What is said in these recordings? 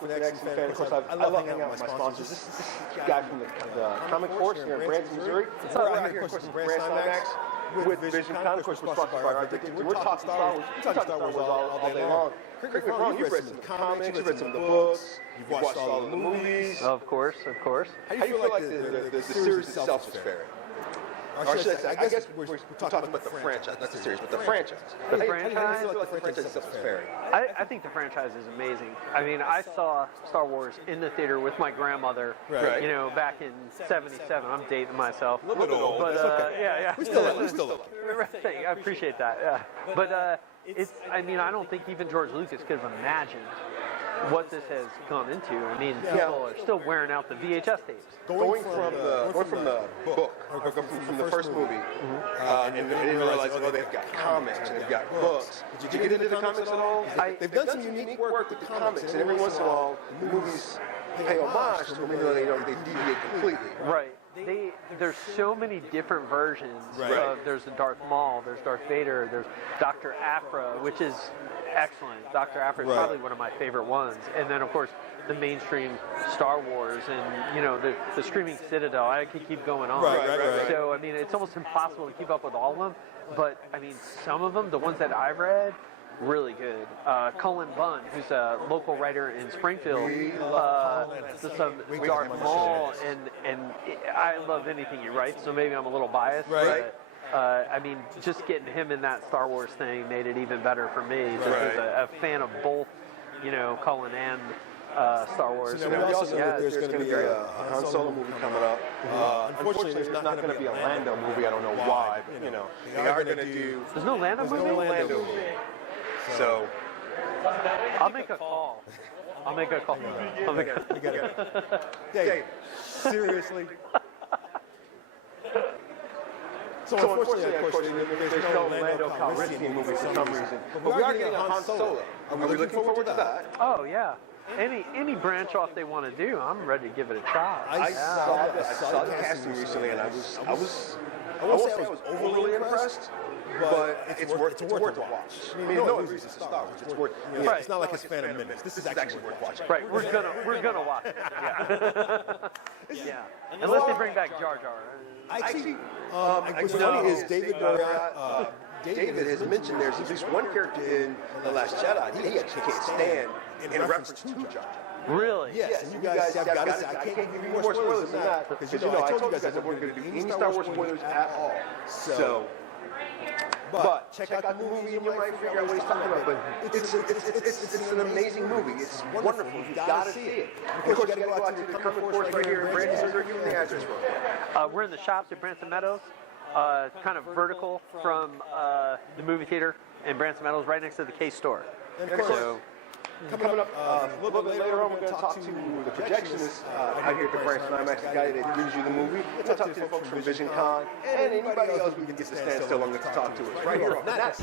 talk with an excellent fan. Of course, I love hanging out with my sponsors. This guy from the Comic Force here in Branson, Missouri. We're out here, of course, in Branson Imax with Visioncon. Of course, we're sponsored by Arctic. We're talking Star Wars. We're talking Star Wars all day long. Correct me if I'm wrong, you've read some comics, you've read some of the books, you've watched all the movies. Of course. How do you feel like the series itself is faring? Or should I say, I guess we're talking about the franchise, not the series, but the franchise. The How franchise? do you feel like the franchise itself is faring? I think the franchise is amazing. I mean, I saw Star Wars in the theater with my grandmother, Right. you know, back in '77. I'm dating myself. A little bit old, but that's okay. yeah. We still love it. I appreciate that. Yeah. But I mean, I don't think even George Lucas could have imagined what this has come into. I mean, people are still wearing out the VHS tapes. Going from the book, or from the first movie, and they didn't realize, oh, they've got comics and they've got books. Did you get into the comics at all? They've done some unique work with the comics, and every once in a while, the movies pay homage to them, even though they deviate completely. Right. There's so many different versions. Of, there's the Darth Maul, there's Darth Vader, there's Dr. Aphra, which is excellent. Dr. Aphra is probably one of my favorite ones. And then, of course, the mainstream Star Wars and, you know, the Screaming Citadel. I could keep going on. Right. So, I mean, it's almost impossible to keep up with all of them. But, I mean, some of them, the ones that I've read, really good. Cullen Bunn, who's a local writer in Springfield, some Darth Maul, and I love anything he writes, so maybe I'm a little biased. Right. But, I mean, just getting him in that Star Wars thing made it even better for me. Just as a fan of both, you know, Cullen and Star Wars. So we also know that there's going to be a Han Solo movie coming up. Unfortunately, there's not going to be a Lando movie. I don't know why, but you know, they are going to do. There's no Lando movie. No Lando movie. So I'll make a call. You got it. Dave, seriously. So unfortunately, of course, there's no Lando Calrissian movie for some reason. But we are getting a Han Solo. Are we looking forward to that? Oh yeah. Any branch off they want to do, I'm ready to give it a try. I saw the casting recently, and I won't say I was overly impressed, but it's worth a watch. I mean, no reason to Star Wars. It's worth. It's not like it's Phantom Menace. This is actually worth watching. Right, we're gonna watch it. Yeah. Unless they bring back Jar Jar. Actually, what's funny is David has mentioned there's at least one character in The Last Jedi he actually can't stand in reference to Jar Jar. Really? Yes, and you guys have got to. I can't give you more spoilers than that because you know I told you guys that we're going to do any Star Wars spoilers at all. So, but check out the movie and you might figure out what he's talking about. But it's an amazing movie. It's wonderful. You've got to see it. Of course, you got to go out to the Comic Force right here in Branson, Missouri. Give me the address real quick. We're in the shops at Branson Meadows, kind of vertical from the movie theater in Branson Meadows, right next to the Case store. And of course, coming up a little bit later on, we're going to talk to the projectionist out here at the Branson Imax, the guy that gives you the movie. We're going to talk to the folks from Visioncon and anybody else we can get to stand still long enough to talk to us right here on Fanatics.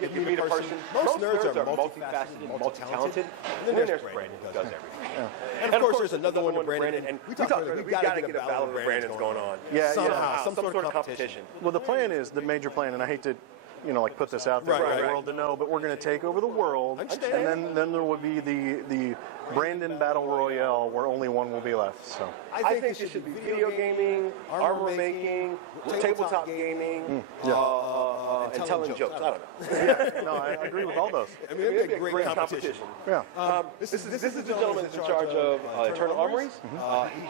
You meet a person. Most nerds are multifaceted, multi-talented, and then there's Brandon who does everything. Yeah. And of course, there's another one with Brandon, and we talked about we've got to get a battle with Brandon's going on. Yeah, somehow, some sort of competition. Well, the plan is, the major plan, and I hate to, you know, like put this out there for the world to know, but we're going to take over the world, and then there will be the Brandon Battle Royale where only one will be left. So I think it should be video gaming, armor making, tabletop gaming, and telling jokes. I don't know. No, I agree with all those. I mean, it'd be a great competition. Yeah. This is the gentleman that's in charge of Eternal Armories.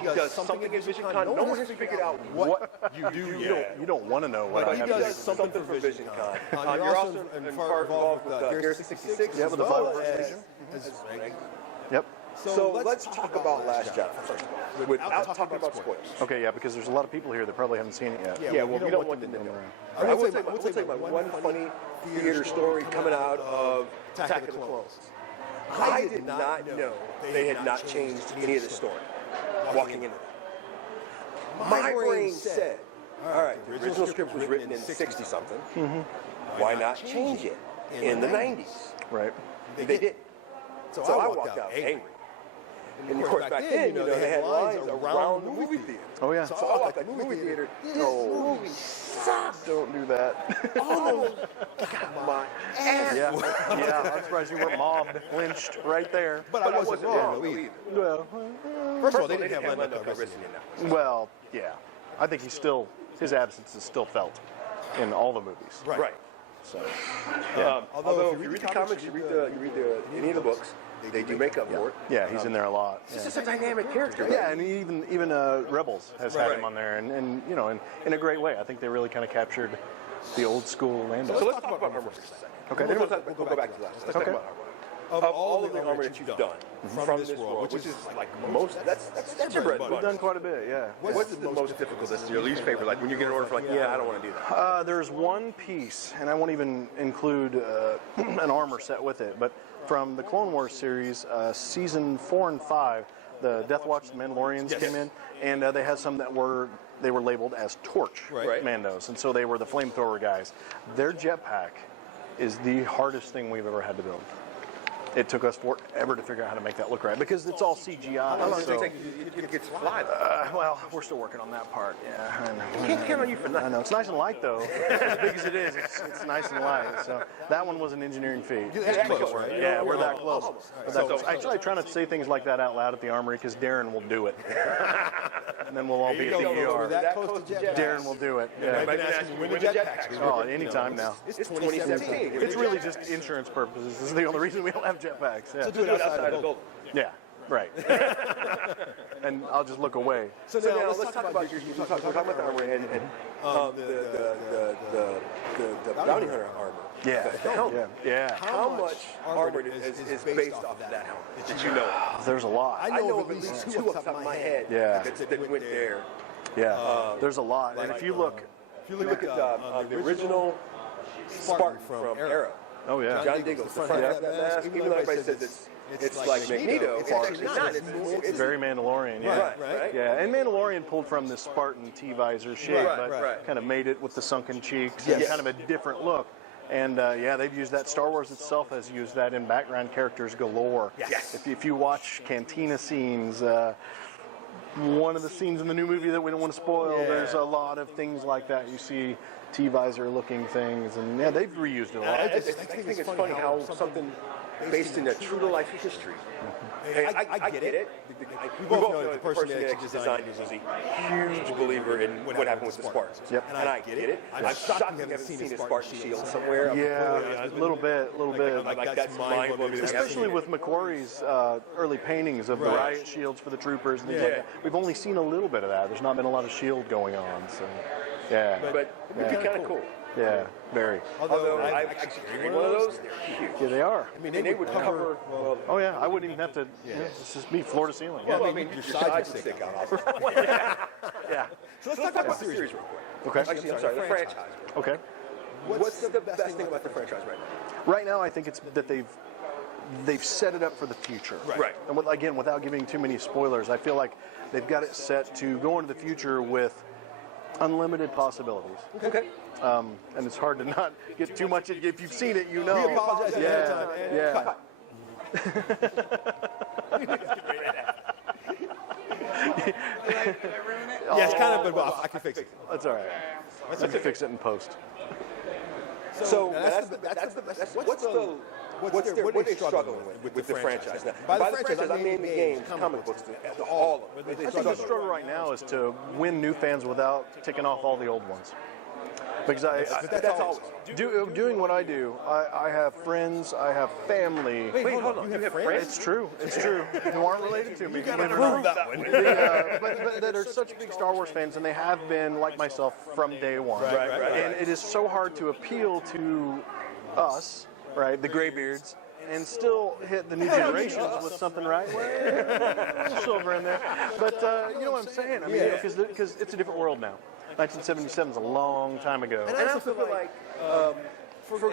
He does something in Visioncon. No one has figured out what you do yet. You don't want to know what I have to do. He does something for Visioncon. You're also involved with Garrison 66. Yeah, with the 5 Yep. So let's talk about Last Jedi first of all, without talking about spoilers. Okay, yeah, because there's a lot of people here that probably haven't seen it yet. Yeah, well, we don't want them to know. I would say my one funny theater story coming out of Attack of the Clones. I did not know they had not changed any of the story walking into it. My brain said, all right, the original script was written in 60-something. Why not change it in the 90s? Right. They did. So I walked out angry. And of course, back then, they had lines around the movie theater. Oh, yeah. So I walked out the movie theater. No, movie sucks. Don't do that. Almost got my ass. Yeah, I'm surprised you weren't mobbed, lynched right there. But I wasn't wrong either. Well, First of all, they didn't have Lando Calrissian in that. well, yeah. I think his absence is still felt in all the movies. Right. So, although if you read the comics, you read any of the books, they do make up for it. yeah, he's in there a lot. He's just a dynamic character. Yeah, and even Rebels has had him on there, and in a great way. I think they really kind of captured the old school Lando. So let's talk about armor for a second. Okay. We'll go back to that. Let's talk about armor. Of all of the armor that you've done from this world, which is like most, that's your bread and butter. We've done quite a bit, yeah. What's the most difficult? That's your least favorite. Like when you get an order for I don't want to do that. There's one piece, and I won't even include an armor set with it, but from the Clone Wars series, season 4 and 5, the Death Watch, the Mandalorians came in, and they had some that were labeled as Torch Mandos, and so they were the flamethrower guys. Their jetpack is the hardest thing we've ever had to build. It took us forever to figure out how to make that look right because it's all CGI. How long does it take you to get to fly, though? Well, we're still working on that part. Yeah, I know. You can't count on you for nothing. I know. It's nice and light, though. As big as it is, it's nice and light. So that one was an engineering feat. That's close, right? Yeah, we're that close. Actually, I try not to say things like that out loud at the Armory because Darren will do it. And then we'll all be at the ER. Darren will do it. Yeah. When the jetpacks. Oh, anytime now. It's 2017. It's really just insurance purposes. This is the only reason we don't have jetpacks. Yeah. So do it outside the building. Yeah, right. And I'll just look away. So now let's talk about we're talking about the armor and the bounty hunter armor. Yeah. The helmet. Yeah. How much armor is based off of that helmet that you know of? There's a lot. I know of at least two off the top of my head that went there. Yeah. There's a lot. And if you look at the original Spartan from Arrow. Oh, yeah. John Diggles, the front of that mask, even though everybody says it's like Magneto, it's actually not. It's very Mandalorian, yeah. Right. Yeah, and Mandalorian pulled from the Spartan T-visor shape, but kind of made it with the sunken cheeks and kind of a different look. And they've used that. Star Wars itself has used that in background characters galore. Yes. If you watch cantina scenes, one of the scenes in the new movie that we don't want to spoil, there's a lot of things like that. You see T-visor looking things, and they've reused it a lot. I think it's funny how something based in a true-to-life history. I get it. We both know that the person that designed it was a huge believer in what happened with the Spartans. Yep. And I get it. I'm shocked you haven't seen a Spartan shield somewhere. Yeah, a little bit. Like that's mind-blowing. Especially with McQuarrie's early paintings of the riot shields for the troopers and things like that. We've only seen a little bit of that. There's not been a lot of shield going on, so yeah. But it would be kind of cool. Yeah, very. Although I've actually carried one of those, they're huge. Yeah, they are. I mean, they would cover. Oh yeah, I wouldn't even have to. It's just me, floor to ceiling. Yeah. Well, I mean, your sides would stick out. Yeah. So let's talk about the series real quick. Okay. Actually, I'm sorry, the franchise. Okay. What's the best thing about the franchise right now? Right now, I think it's that they've set it up for the future. Right. And again, without giving too many spoilers, I feel like they've got it set to go into the future with unlimited possibilities. Okay. And it's hard to not get too much. If you've seen it, you know. We apologize ahead of time. Yeah. Yes, kind of, but I can fix it. That's all right. I can fix it in post. So what are they struggling with the franchise? Now, by the franchise, I mean the games, comic books, all of them. I think the struggle right now is to win new fans without ticking off all the old ones. Because that's always doing what I do. I have friends. I have family. Wait, hold on. You have friends? It's true. Who aren't related to me. You gotta prove that one. But that are such big Star Wars fans, and they have been, like myself, from day one. Right. And it is so hard to appeal to us, right, the graybeards, and still hit the new generations with something, right? Well, a little silver in there. But you know what I'm saying? I mean, because it's a different world now. 1977 is a long time ago. And I also feel like,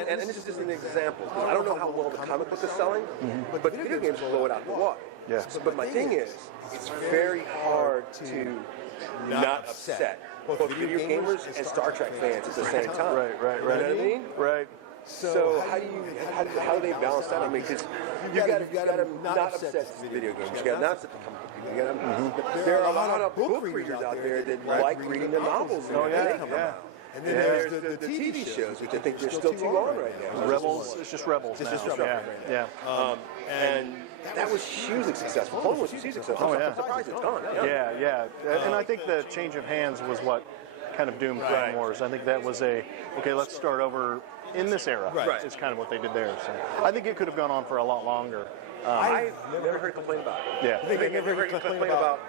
and this is just an example, because I don't know how well the comic book is selling, but video games blow it out the water. Yes. But my thing is, it's very hard to not upset both video gamers and Star Trek fans at the same time. Right. You know what I mean? Right. So how do they balance that? I mean, because you got to not upset the video games. You got to not upset the comic book people. There are a lot of book readers out there that like reading the novels. And then there's the TV shows, which I think they're still too long right now. Rebels, it's just Rebels now. It's just Rebels right now. And that was hugely successful. Clone was hugely successful. I'm surprised it's gone. Yeah. And I think the change of hands was what kind of doomed Clone Wars. I think that was okay, let's start over in this era. Is kind of what they did there. So I think it could have gone on for a lot longer. I've never heard complain about it. Yeah. I think I've never heard complain about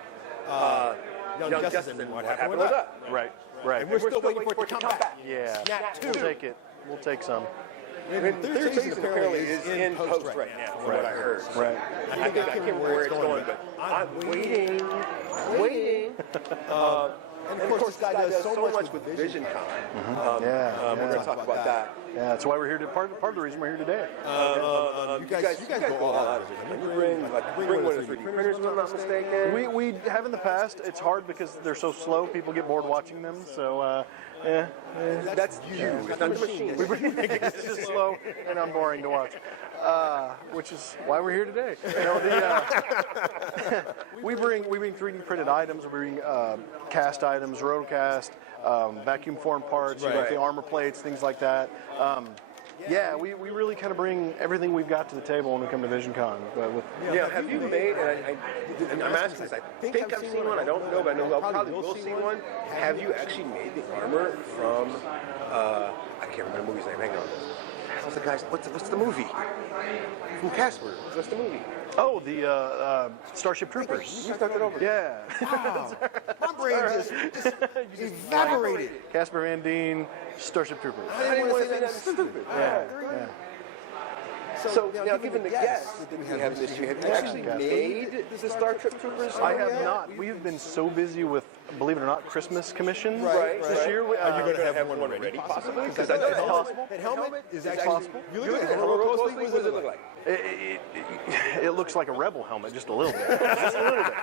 Young Justice and what happened with that. Right. And we're still waiting for it to come back. Yeah. We'll take it. We'll take some. I mean, third season apparently is in post right now, from what I heard. I can't remember where it's going, but I'm waiting. And of course, this guy does so much with Visioncon. We're going to talk about that. Yeah, that's why we're here. Part of the reason we're here today. You guys go all out. You bring one of the 3D printers, if I'm not mistaken. We have in the past. It's hard because they're so slow. People get bored watching them. So that's you. It's not the machine. It's just slow and unboring to watch. Which is why we're here today. We bring 3D printed items. We bring cast items, rotocast, vacuum form parts, the armor plates, things like that. We really kind of bring everything we've got to the table when we come to Visioncon. Have you made, and I'm asking this, I think I've seen one, I don't know, but I know I probably will see one. Have you actually made the armor from, I can't remember the movie's name, hang on. What's the guy's, what's the movie? From Casper, what's the movie? Oh, the Starship Troopers. You started over. Yeah. Wow. My brain just evaporated. Casper Van Dien, Starship Troopers. I didn't want to say that stupid. Yeah. So now, given the guests that we have this year, have you actually made the Star Trek Troopers? I have not. We have been so busy with, believe it or not, Christmas commission this year. Are you going to have one ready, possibly? Because it's possible. That helmet is actually possible. You look at it real closely, what does it look like? It looks like a Rebel helmet, just a little bit. Just a little bit.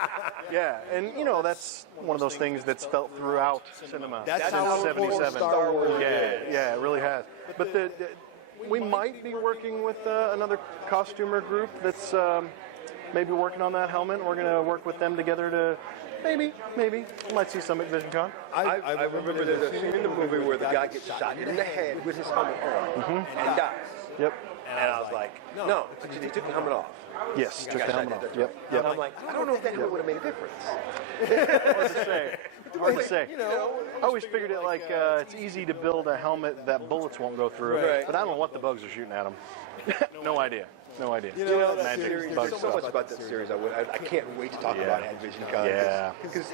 Yeah, and that's one of those things that's felt throughout cinema since '77. Star Wars. Yeah, it really has. But we might be working with another costumer group that's maybe working on that helmet. We're going to work with them together to maybe we might see some at Visioncon. I remember there's a scene in the movie where the guy gets shot in the head with his helmet on and dies. Yep. And I was like, no, he took the helmet off. Yes, took the helmet off. Yep. And I'm like, I don't know if that helmet would have made a difference. Hard to say. I always figured it like it's easy to build a helmet that bullets won't go through, but I don't know what the bugs are shooting at them. No idea. Magic. There's so much about that series. I can't wait to talk about it at Visioncon. Yeah. Because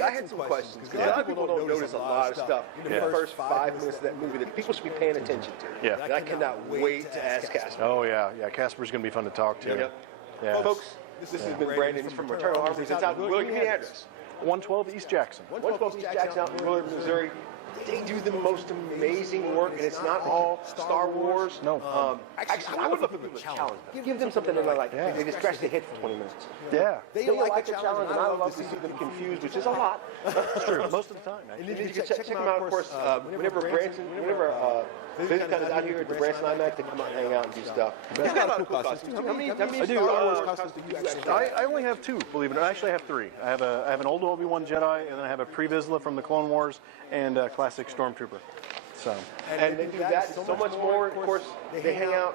I had some questions. Because a lot of people don't notice a lot of stuff in the first 5 minutes of that movie that people should be paying attention to. Yeah. And I cannot wait to ask Casper. Oh yeah. Casper's going to be fun to talk to. Yep. Yeah. Folks, this has been Brandon from Eternal Harmonies. It's out in Willard. Give me the address. 112 East Jackson. 112 East Jackson out in Willard, Missouri. They do the most amazing work, and it's not all Star Wars. No. Actually, I would love for people to challenge them. Give them something that they like. They just scratch their head for 20 minutes. Yeah. They like the challenge, and I love to see them confused, which is a lot. That's true. Most of the time. And then you can check them out, of course, whenever Visioncon is out here at the Branson Imax, they come out and hang out and do stuff. He's got a lot of cool costumes. How many Star Wars costumes do you actually have? I only have 2, believe it or not. Actually, I have 3. I have an old Obi-Wan Jedi, and then I have a pre-Vizsla from the Clone Wars, and a classic Stormtrooper. So. And they do that and so much more. Of course, they hang out.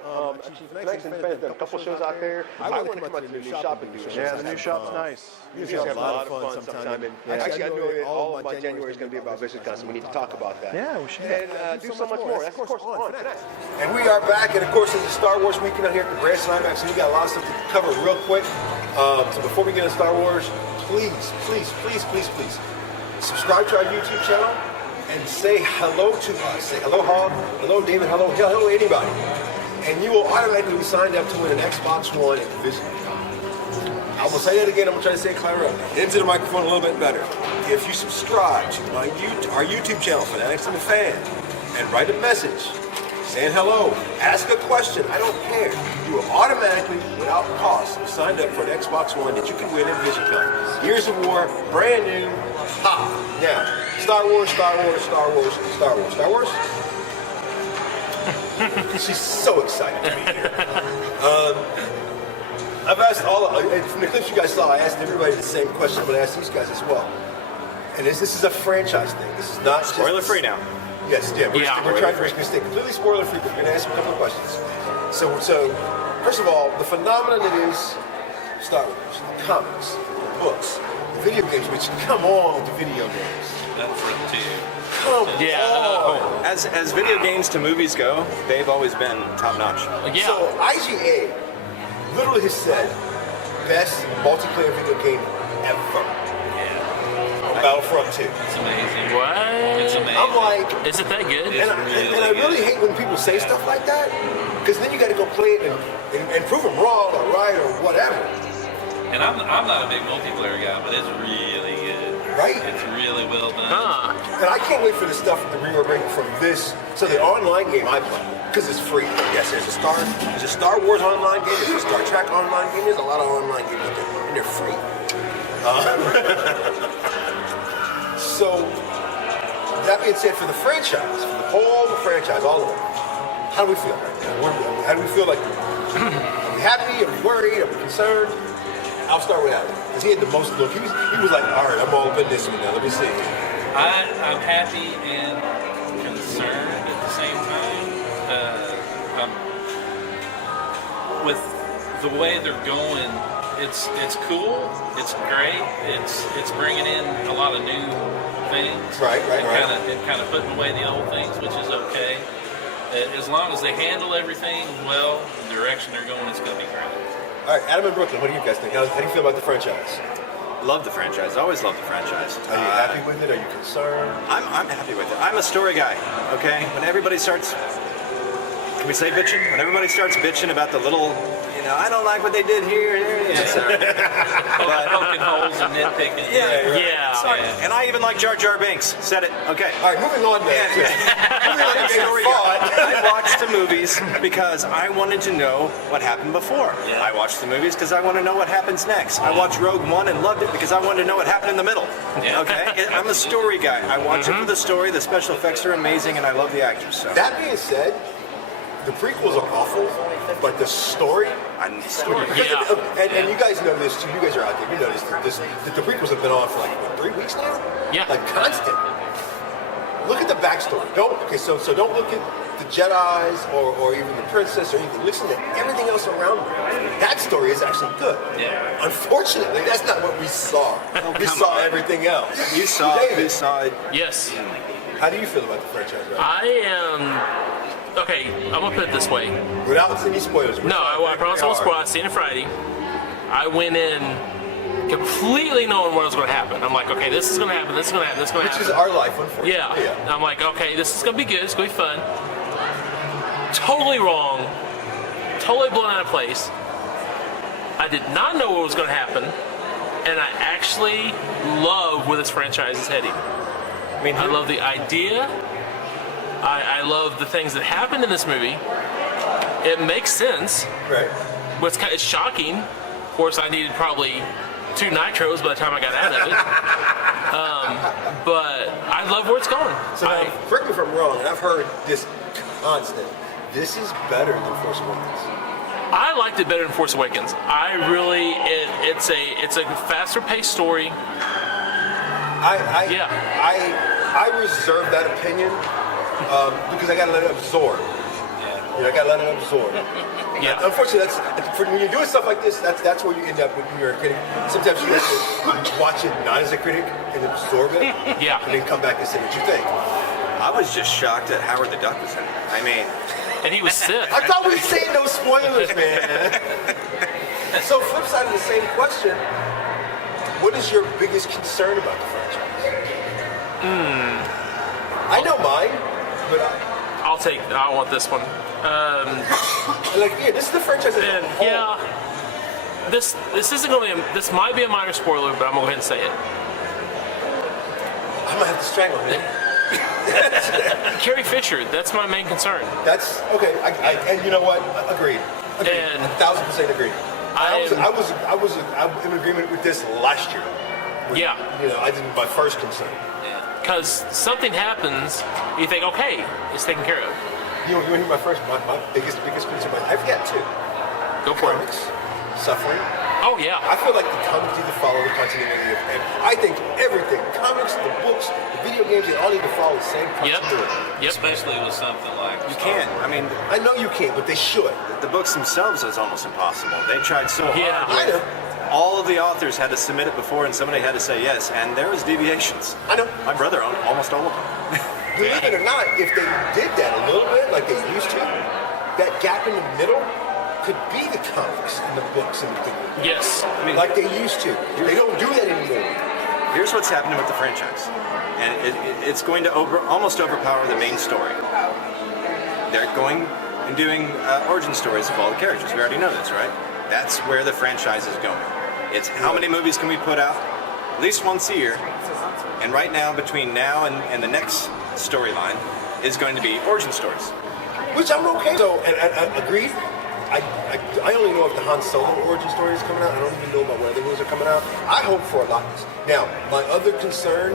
Fanatics and Fans done a couple shows out there. I want to come out to the new shop and do it. Yeah, the new shop's nice. You guys have a lot of fun sometime. Actually, I know all of my January is going to be about Visioncon, so we need to talk about that. Yeah, we should. And do so much more. That's, of course, on Fanatics. And we are back, and of course, it's a Star Wars weekend out here at the Branson Imax, so we got a lot of stuff to cover real quick. So before we get into Star Wars, please subscribe to our YouTube channel and say hello to us. Say hello, Hog, hello, David, hello anybody. And you will automatically be signed up to win an Xbox One at Visioncon. I will say that again, I'm going to try to say it clearer into the microphone a little bit better. If you subscribe to our YouTube channel, Fanatics and the Fan, and write a message saying hello, ask a question, I don't care. You will automatically, without cost, be signed up for an Xbox One that you can win at Visioncon. Gears of War, brand new. Now, Star Wars. She's so excited to be here. I've asked from the clips you guys saw, I asked everybody the same question. I'm going to ask these guys as well. And this is a franchise thing. This is not spoiler free now. Yes, we're trying to stay completely spoiler free, but we're going to ask a couple of questions. So first of all, the phenomenon that is Star Wars, the comics, the books, the video games, which come on with the video games. That's for the two. Come on. As video games to movies go, they've always been top notch. Yeah. So IGA literally has said best multiplayer video game ever. Battlefront 2. It's amazing. What? It's amazing. I'm like, Is it that good? It's and I really hate when people say stuff like that, because then you got to go play it and prove them wrong or right or whatever. And I'm not a big multiplayer guy, but it's really good. Right. It's really well done. Huh. And I can't wait for the stuff that we were bringing from this. So the online game I play, because it's free. Yes, there's a Star Wars online game, there's a Star Trek online game, there's a lot of online games out there, and they're free. So, that being said, for the franchise, for the whole franchise, all of it, how do we feel right now? How do we feel? Like, are we happy? Are we worried? Are we concerned? I'll start with Adam, because he had the most look. He was like, all right, I'm all up in this one now. Let me see. I'm happy and concerned at the same time. With the way they're going, it's cool. It's great. It's bringing in a lot of new things. Right. And kind of putting away the old things, which is okay. As long as they handle everything well, the direction they're going, it's going to be great. All right, Adam and Brooklyn, what do you guys think? How do you feel about the franchise? Love the franchise. Always loved the franchise. Are you happy with it? Are you concerned? I'm happy with it. I'm a story guy. Okay, when everybody starts, can we say bitching? When everybody starts bitching about the little, I don't like what they did here. Yeah, sorry. Poking holes and nitpicking. Yeah. Sorry. And I even like Jar Jar Binks. Said it. Okay. All right, moving on then. I watched the movies because I wanted to know what happened before. Yeah. I watched the movies because I want to know what happens next. I watched Rogue One and loved it because I wanted to know what happened in the middle. Yeah. Okay? I'm a story guy. I watch it for the story. The special effects are amazing, and I love the actors. So. That being said, the prequels are awful, but the story. I'm story. And you guys know this too. You guys are out there. You know this. The prequels have been on for like what, 3 weeks now. Yeah. Like constant. Look at the backstory. Don't look at the Jedi's or even the princess or anything. Listen to everything else around them. That story is actually good. Yeah. Unfortunately, that's not what we saw. We saw everything else. You saw David, it. Yes. how do you feel about the franchise right I am. Okay, I'm gonna put it this way. now? Without any spoilers. No, I promise I won't spoil. I seen it Friday. I went in completely knowing what was going to happen. I'm like, okay, this is going to happen. This is going to happen. This is going to Which happen. is our life, unfortunately. Yeah. I'm like, okay, this is going to be good. It's going to be fun. Totally wrong. Totally blown out of place. I did not know what was going to happen, and I actually love where this franchise is heading. I love the idea. I love the things that happened in this movie. It makes sense. Right. What's kind of shocking, of course, I needed probably 2 nitros by the time I got out of it. But I love where it's going. So now, correct me if I'm wrong, and I've heard this constant. This is better than Force Awakens. I liked it better than Force Awakens. It's a faster paced story. I reserve that opinion because I gotta let it absorb. I gotta let it absorb. Yeah. Unfortunately, when you're doing stuff like this, that's where you end up when you're a critic. Sometimes you have to watch it not as a critic and absorb it. Yeah. And then come back and say what you think. I was just shocked at Howard the Duck was in it. And he was Sith. I thought we were saying no spoilers, man. So, flip side of the same question, what is your biggest concern about the franchise? I know mine, but I want this one. this is the franchise as a whole. Yeah. This isn't going to be. This might be a minor spoiler, but I'm going to go ahead and say it. I'm gonna have to strangle him. Carrie Fisher. That's my main concern. That's okay. And you know what? Agreed. And 1,000% agreed. I'm in agreement with this last year. Yeah. I did my first concern. Because something happens, you think, okay, it's taken care of. You want to hear my biggest concern? I forget too. Go for it. Comics, suffering. Oh yeah. I feel like the comics need to follow the continuity of, and I think everything, comics, the books, the video games, they all need to follow the same continuity. Yep. Especially with something like You Star can't. Wars. I mean, I know you can't, but they should. the books themselves is almost impossible. They tried so hard. Yeah. I know. All of the authors had to submit it before, and somebody had to say yes, and there was deviations. I know. My brother owned almost all of them. Believe it or not, if they did that a little bit, like they used to, that gap in the middle could be the comics and the books and the things. Yes. I mean, Like they used to. They don't do that anymore. here's what's happening with the franchise, and it's going to almost overpower the main story. They're going and doing origin stories of all the characters. We already know this, right? That's where the franchise is going. It's how many movies can we put out? At least once a year. And right now, between now and the next storyline, is going to be origin stories. Which I'm okay. So, and agreed. I only know if the Han Solo origin story is coming out. I don't even know about what other ones are coming out. I hope for a lot. Now, my other concern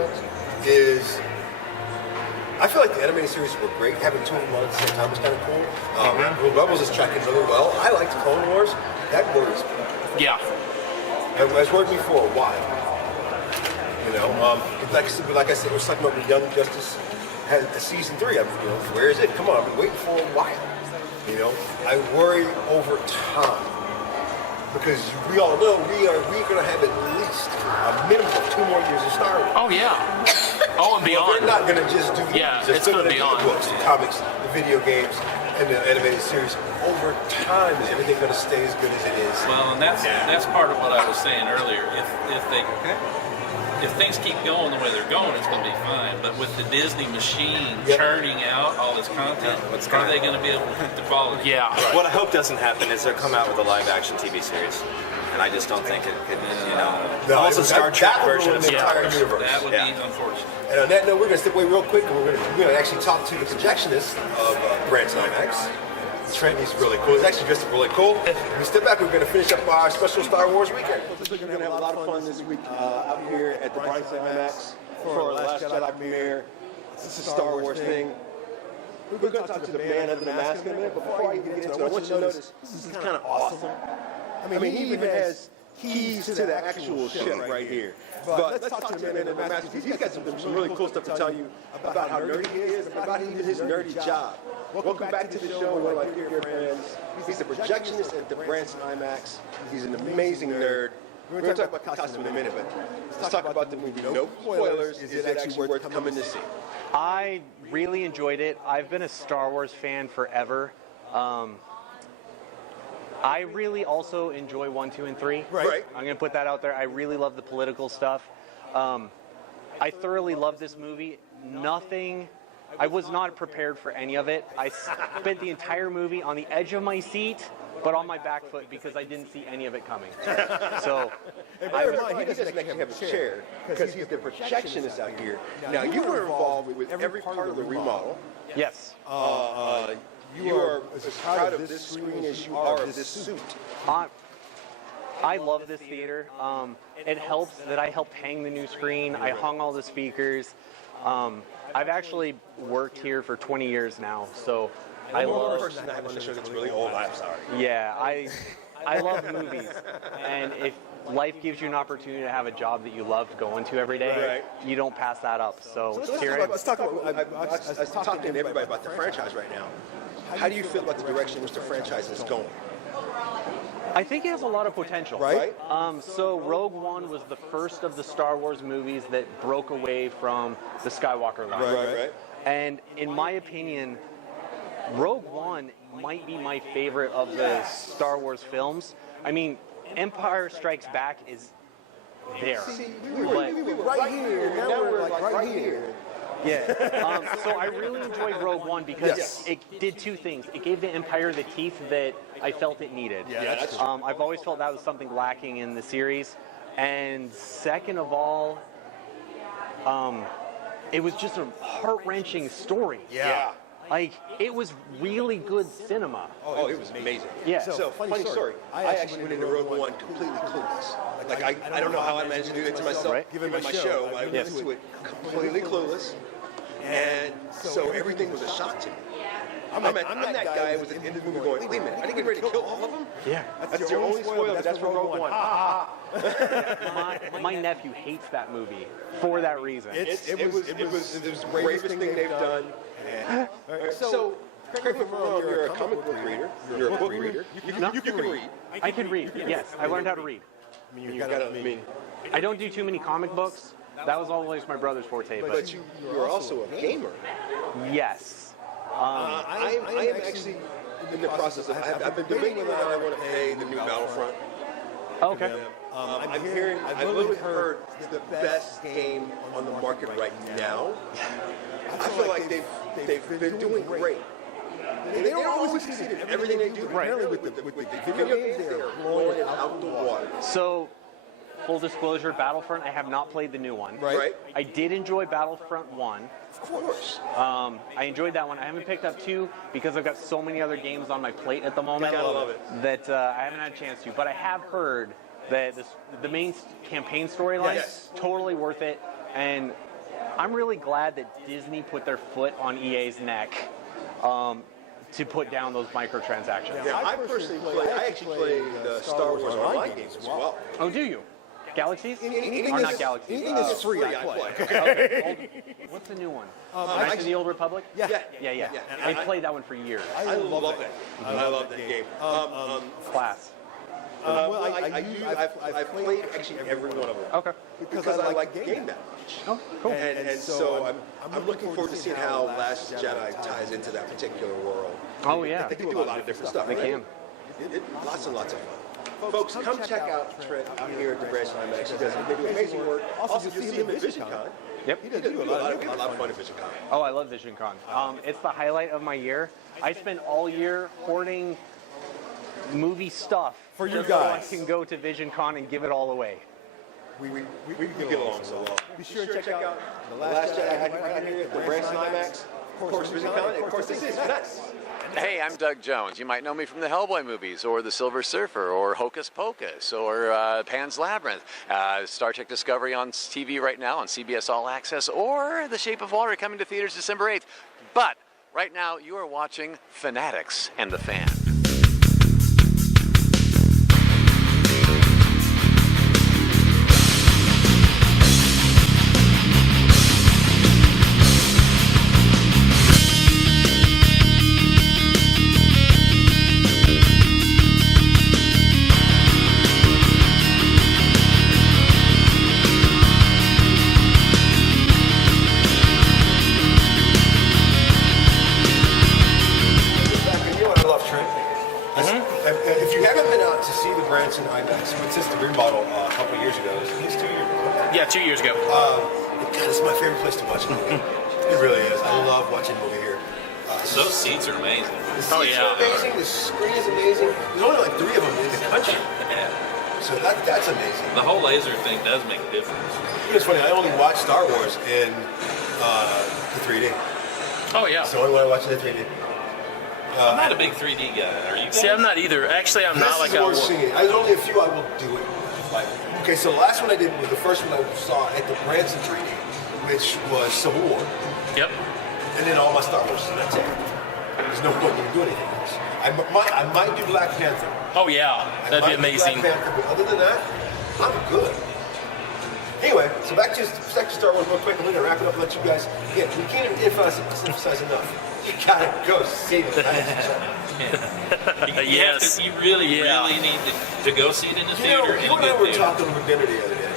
is I feel like the animated series were great. Having two of them on at the same time was kind of cool. Rebels is tracking really well. I liked Clone Wars. That worries me. Yeah. It's worked me for a while. You know, like I said, we're talking about with Young Justice had season 3. Where is it? Come on, I've been waiting for a while. You know, I worry over time because we all know we're going to have at least a minimum of 2 more years of Star Wars. Oh yeah. Oh, and beyond. They're not going to just do it's going to be on. the books, the comics, the video games, and the animated series. Over time, is everything going to stay as good as it is? Well, and that's part of what I was saying earlier. If things keep going the way they're going, it's going to be fine. But with the Disney machine churning out all this content, are they going to be able to keep the quality? Yeah. Right. What I hope doesn't happen is they'll come out with a live-action TV series, and I just don't think it you know. No, also, Star Trek version of the Star entire Wars. universe. That would be unfortunate. And on that note, we're going to step away real quick, and we're going to actually talk to the projectionist of Branson Imax. Trent, he's really cool. He's actually dressed up really cool. When we step back, we're going to finish up our special Star Wars weekend. We're going to have a lot of fun this week out here at the Branson Imax for our Last Jedi premiere. This is a Star Wars thing. We're going to talk to the man under the mask in a minute, but before I even get into it, I want you to notice this is kind of awesome. I mean, he even has keys to the actual ship right here. But let's talk to the man under the mask because he's got some really cool stuff to tell you about how nerdy he is, about even his nerdy job. Welcome back to the show, one of my dear friends. He's a projectionist at the Branson Imax. He's an amazing nerd. We're going to talk about costume in a minute, but let's talk about the movie. No spoilers. Is it actually worth coming to see? I really enjoyed it. I've been a Star Wars fan forever. I really also enjoy 1, 2, and 3. Right. I'm going to put that out there. I really love the political stuff. I thoroughly love this movie. I was not prepared for any of it. I spent the entire movie on the edge of my seat, but on my back foot because I didn't see any of it coming. So, and bear in mind, he doesn't actually have a chair because he's the projectionist out here. Now, you were involved with every part of the remodel. yes. You are as proud of this screen as you are of this suit. I love this theater. It helps that I helped hang the new screen. I hung all the speakers. I've actually worked here for 20 years now, so I love. The person I have on the show that's really old. I'm sorry. Yeah, I love movies, and if life gives you an opportunity to have a job that you love to go into every day, you don't pass that up. So let's talk about. I'm talking to everybody about the franchise right now. How do you feel about the direction in which the franchise is going? I think it has a lot of potential. Right. So Rogue One was the first of the Star Wars movies that broke away from the Skywalker line. Right. And in my opinion, Rogue One might be my favorite of the Star Wars films. I mean, Empire Strikes Back is there. See, we were right here, now we're like right here. Yeah. So I really enjoyed Rogue One because it did two things. It gave the Empire the teeth that I felt it needed. Yeah, that's true. I've always felt that was something lacking in the series. And second of all, it was just a heart-wrenching story. Yeah. Like, it was really good cinema. Oh, it was amazing. Yeah. So, funny story. I actually went into Rogue One completely clueless. Like I don't know how I managed to do that to myself. Right. Given my show, I went into it completely clueless. And so everything was a shock to me. I'm that guy who was at the end of the movie going, wait a minute, I didn't get ready to kill all of them? Yeah. That's your only spoiler, but that's from Rogue One. My nephew hates that movie for that reason. It was the bravest thing they've done. So, correct me if I'm wrong, you're a comic book reader. You're a book reader. You can read. I can read, yes. I learned how to read. I don't do too many comic books. That was always my brother's forte. But you're also a gamer. Yes. I am actually in the process of, I've been debating whether or not I want to pay the new Battlefront. Okay. I've literally heard it's the best game on the market right now. I feel like they've been doing great. They don't always succeed in everything they do. Right. Apparently with the video games, they are blowing it out the water. So, full disclosure, Battlefront, I have not played the new one. Right. I did enjoy Battlefront 1. Of course. I enjoyed that one. I haven't picked up 2 because I've got so many other games on my plate at the moment that I haven't had a chance to. But I have heard that the main campaign storyline, totally worth it. And I'm really glad that Disney put their foot on EA's neck to put down those microtransactions. Yeah, I actually play the Star Wars online games as well. Oh, do you? Galaxies? Anything Or not that's- Galaxies? Anything that's free, I play. Okay. What's the new one? Knights of the Old Republic? Yeah. I played that one for years. I love that. I love that game. Class. I've played actually every one of them. Okay. Because I like the game that much. Oh, cool. And so I'm looking forward to seeing how Last Jedi ties into that particular world. Oh, yeah. They can do a lot of different stuff. They right? can. Lots and lots of fun. Folks, come check out Trent out here at the Branson Imax. He does amazing work. Also, you'll see him at Visioncon. Yep. He does do a lot of fun at Visioncon. Oh, I love Visioncon. It's the highlight of my year. I spend all year hoarding movie stuff For you just guys. so I can go to Visioncon and give it all away. We get along so well. Be sure to check out The Last Jedi right here at the Branson Imax. Of course, Visioncon. And of course, this is Fanatics. Hey, I'm Doug Jones. You might know me from the Hellboy movies, or The Silver Surfer, or Hocus Pocus, or Pan's Labyrinth, Star Trek Discovery on TV right now on CBS All Access, or The Shape of Water coming to theaters December 8th. But right now, you are watching Fanatics and the Fan. If you haven't been out to see the Branson Imax, since the remodel a couple of years ago, it's 2 years ago. Yeah, 2 years ago. God, it's my favorite place to watch a movie. It really is. I love watching a movie here. Those seats are amazing. The seats are amazing. The screen is amazing. There's only like 3 of them in the country. Yeah. So that's amazing. The whole laser thing does make a difference. It's funny. I only watch Star Wars in the 3D. Oh, yeah. It's the only one I watch in the 3D. I'm not a big 3D guy. Are you guys? See, I'm not either. Actually, I'm not like This is worth seeing. There's only a few I will do it. Like, okay, so the last one I did was the first one I saw at the Branson 3D, which was Civil War. Yep. And then all my Star Wars, and that's it. There's no point in me doing anything else. I might do Black Panther. Oh yeah, that'd be amazing. Black Panther, but other than that, I'm good. Anyway, so back to Star Wars real quick. I'm going to wrap it up and let you guys. Yeah, we can't emphasize enough. You gotta go see it. Yes. You really need to go see it in the theater. You and I were talking over dinner the other day.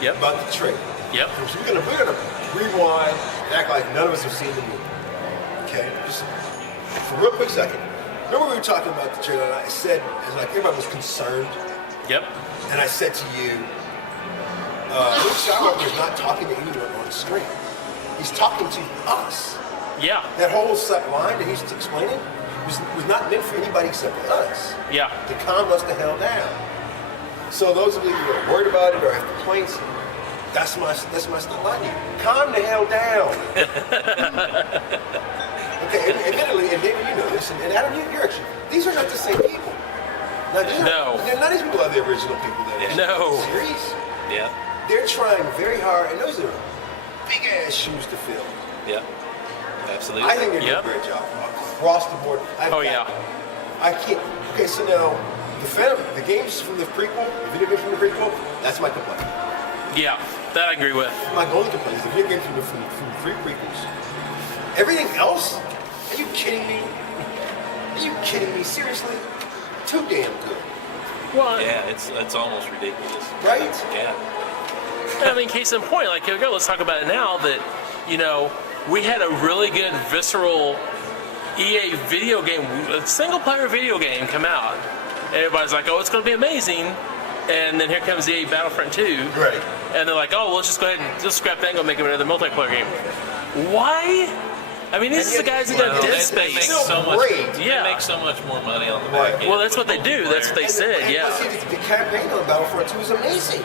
Yep. About the trailer. Yep. So we're gonna rewind and act like none of us have seen the movie. Okay? Just for a real quick second. Remember we were talking about the trailer and I said, as like everybody was concerned, Yep. and I said to you, Luke Skywalker is not talking to anyone on the screen. He's talking to us. Yeah. That whole line that he's explaining was not meant for anybody except for us. Yeah. To calm us the hell down. So those of you who are worried about it or have complaints, that's my stuff line. Calm the hell down. Okay, admittedly, and David, you know this, and Adam, you're actually, these are not the same people. None of these people are the original people that are No. series. Yeah. They're trying very hard, and those are big ass shoes to fill. Yeah. Absolutely. I think they're doing a great job across the board. I can't. Okay, so now the games from the prequel, the video games from the prequel, that's my complaint. Yeah, that I agree with. My only complaint is the video games from the three prequels. Everything else? Are you kidding me? Are you kidding me? Seriously? Too damn good. Well, yeah, it's almost ridiculous. Right? Yeah. I mean, case in point, like, okay, let's talk about it now that, you know, we had a really good visceral EA video game, a single-player video game come out. And everybody's like, oh, it's going to be amazing. And then here comes EA Battlefront 2. Right. And they're like, oh, well, let's just go ahead and just scrap that and go make another multiplayer game. Why? I mean, these are the guys that done Dead Space. They make so much more money on the back end. Well, that's what they do. That's what they said, yeah. The campaign on Battlefront 2 is amazing.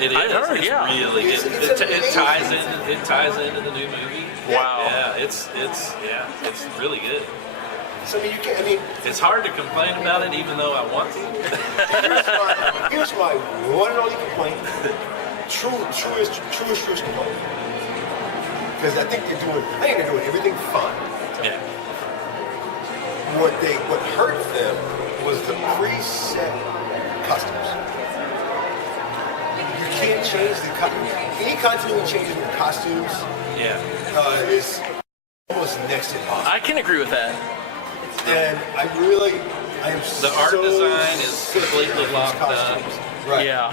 It is. I heard, it's yeah. really good. It ties into the new movie. Wow. Yeah, it's really good. So I mean, it's hard to complain about it, even though I want to. here's my one and only complaint. Truest complaint. Because I think they're doing everything fine. Yeah. What hurt them was the preset costumes. You can't change any continuity changes with costumes. Yeah. Is almost next to impossible. I can agree with that. And the art design is completely locked up. Right. Yeah.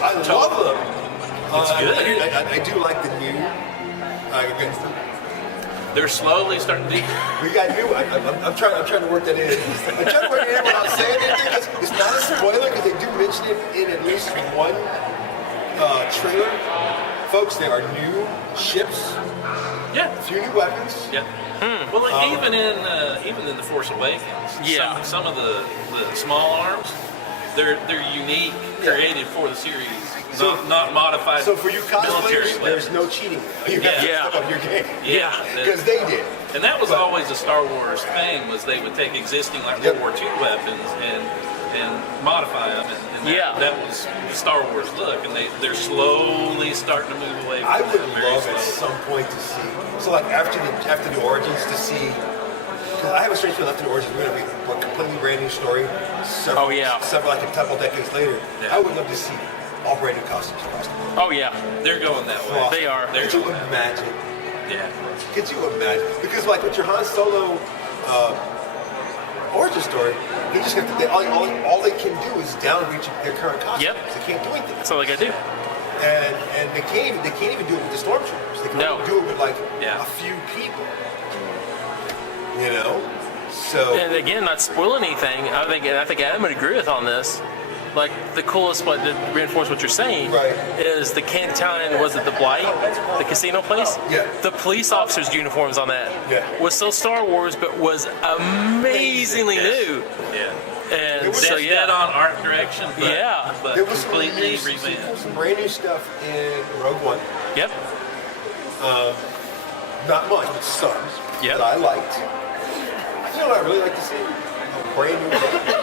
I love them. It's good. I do like the new. They're slowly starting to. We got new. I'm trying to work that in. I'm trying to work it in without saying anything. It's not a spoiler because they do mention it in at least one trailer. Folks, there are new ships. Yeah. A few new weapons. Yeah. Well, even in the Force Awakens, some of the small arms, they're unique, created for the series, not modified. So for you military cosplayers, there's no cheating. You have to step up your game. Yeah, because they did. And that was always a Star Wars thing, was they would take existing World War II weapons and modify them, and that was the Star Wars look, and they're slowly starting to move away from I would love slowly. at some point to see, so like after the Origins, to see, because I have a strange feeling after the Origins, we're going to be a completely brand new story, several like a couple decades later. I would love to see all brand new costumes across the board. Oh, yeah. They're going that way. They are. Could you imagine? Yeah. Could you imagine? Because like with your Han Solo origin story, they just have to, all they can do is downreach their current costumes. Yep. They can't do anything. That's all they got to do. And they can't even do it with the stormtroopers. They can only do it with like a few people. You know? So And again, not spoil anything, I think Adam would agree with on this. Like, the coolest, to reinforce what you're saying, is the Canton, was it the Blight, the casino place? Yeah. The police officers' uniforms on that was still Star Wars, but was amazingly new. Yeah. And so, dead on art direction, but there was completely revamped. some brand new stuff in Rogue One. Yep. Not much, but some that I liked. You know what I really like to see? A brand new Jedi.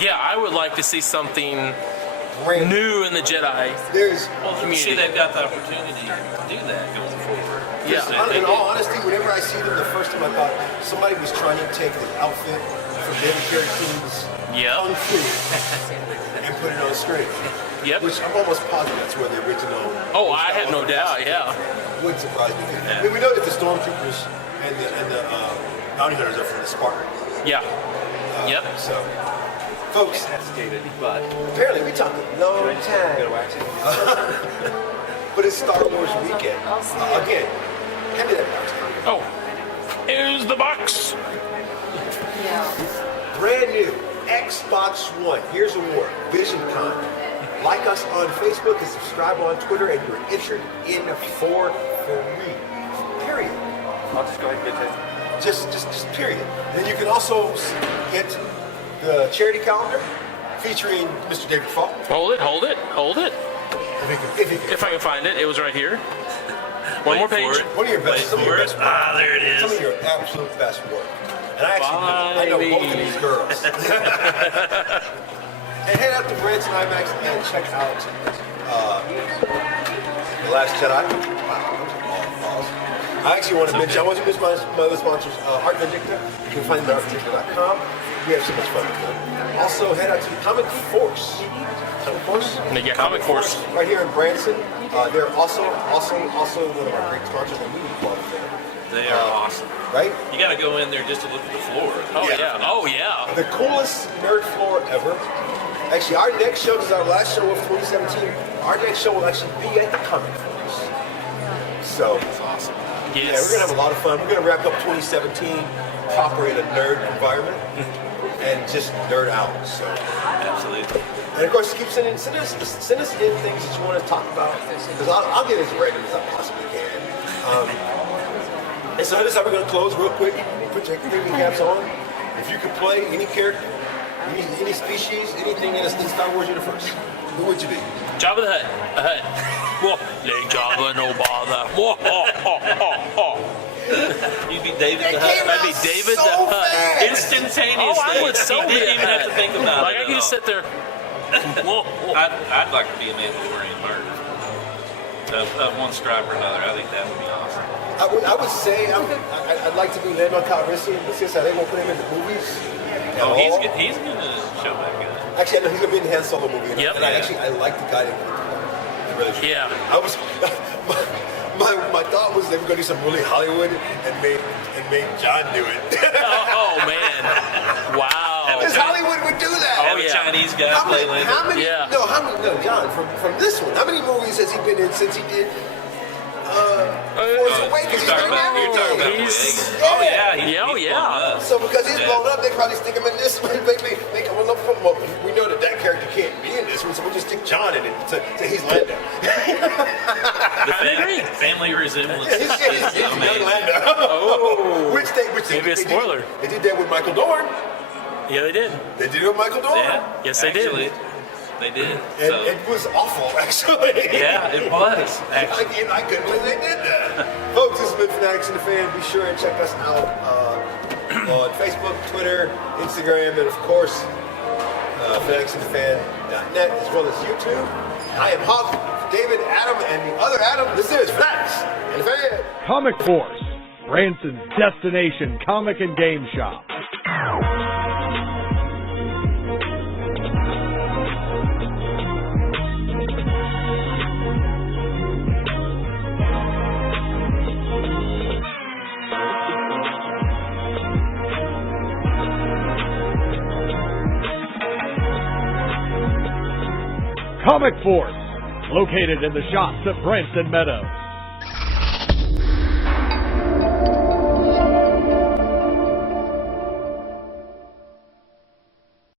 Yeah, I would like to see something brand new in the Jedi community. See, they've got the opportunity to do that going forward. Yeah. In all honesty, whenever I see them the first time, I thought somebody was trying to take the outfit from David Carradine's Kung Fu and put it on screen. Yep. Which I'm almost positive that's where the original. Oh, I have no doubt. Yeah. Wouldn't surprise me. I mean, we know that the stormtroopers and the bounty hunters are from the Spartan. Yeah. Yep. So, folks, but apparently we talked a long time. But it's Star Wars weekend. Again, hand me that box. Oh, here's the box. Brand new Xbox One. Here's a award. Visioncon. Like us on Facebook and subscribe on Twitter, and you're entered in for free. Period. I'll just go ahead and get it. Just period. Then you can also get the charity calendar featuring Mr. David Falk. Hold it. If I can find it, it was right here. One more page. One of your best. Some of your best work. There it is. Some of your absolute best work. And I know both of these girls. And head out to Branson Imax and check out The Last Jedi. Wow, those are long balls. I actually want to mention, I want to mention my other sponsors, Art Vindicta. You can find them at artvindicta.com. We have so much fun with them. Also, head out to Comic Force. Comic Force? Yeah, Comic Force. Right here in Branson. They're also one of our great sponsors, and we love them. They are awesome. Right? You got to go in there just to look at the floor. Oh yeah. Oh yeah. The coolest nerd floor ever. Actually, our next show, this is our last show of 2017. Our next show will actually be at the Comic Force. So, That's awesome. Yes. yeah, we're going to have a lot of fun. We're going to wrap up 2017 proper in a nerd environment and just nerd out. So, Absolutely. and of course, keep sending us in things that you want to talk about, because I'll get as random as I possibly can. And so this is how we're going to close real quick. Put your thinking caps on. If you could play any character, any species, anything in the Star Wars universe, who would you be? Jabba the Hutt. A hut. Whoa. Lay Jabba, no bother. Whoa. You'd be David the came Hutt. I'd be out David so the Hutt. fast. Instantaneously. Oh, I would so You be didn't a even have to Hutt. think about Like it. I could just sit there. Whoa. I'd like to be a Mandalorian murderer. Of one stripe or another. I think that would be awesome. I would say I'd like to be Lando Calrissian, but since they won't put him in the movies. Oh, at he's all. going to show back up. Actually, I know he's gonna be in the Han Solo movie, Yep. and I like the guy that put the part. I really do. Yeah. I was my thought was they were gonna do some really Hollywood and make John do it. Oh man. Wow. Because Hollywood would do that. Oh, Have a yeah. Chinese guy How play many? Lando. How many? Yeah. No, John from this one. How many movies has he been in since he did? Force Awakens. You're talking about He's- Boyega. Oh yeah, Yeah, oh, he's yeah. blown up. So because he's blown up, they probably stick him in this one. Well, we know that character can't be in this one, so we'll just stick John in it so he's Lando. The family resemblance is He's young amazing. Lando. Oh. Which they Maybe a spoiler. They did that with Michael Dorn. Yeah, they did. They did it with Michael Dorn. Yeah, Yes, they did. actually, They did. And So, it was awful, actually. yeah, it was. Actually. I couldn't believe they did that. Folks, this has been Fanatics and the Fan. Be sure and check us out on Facebook, Twitter, Instagram, and of course, fanaticsandthefan.net, as well as YouTube. I am Hawk, David, Adam, and the other Adam. This is Fanatics and the Fan. Comic Force, Branson's destination comic and game shop. Comic Force, located in the shops at Branson Meadows.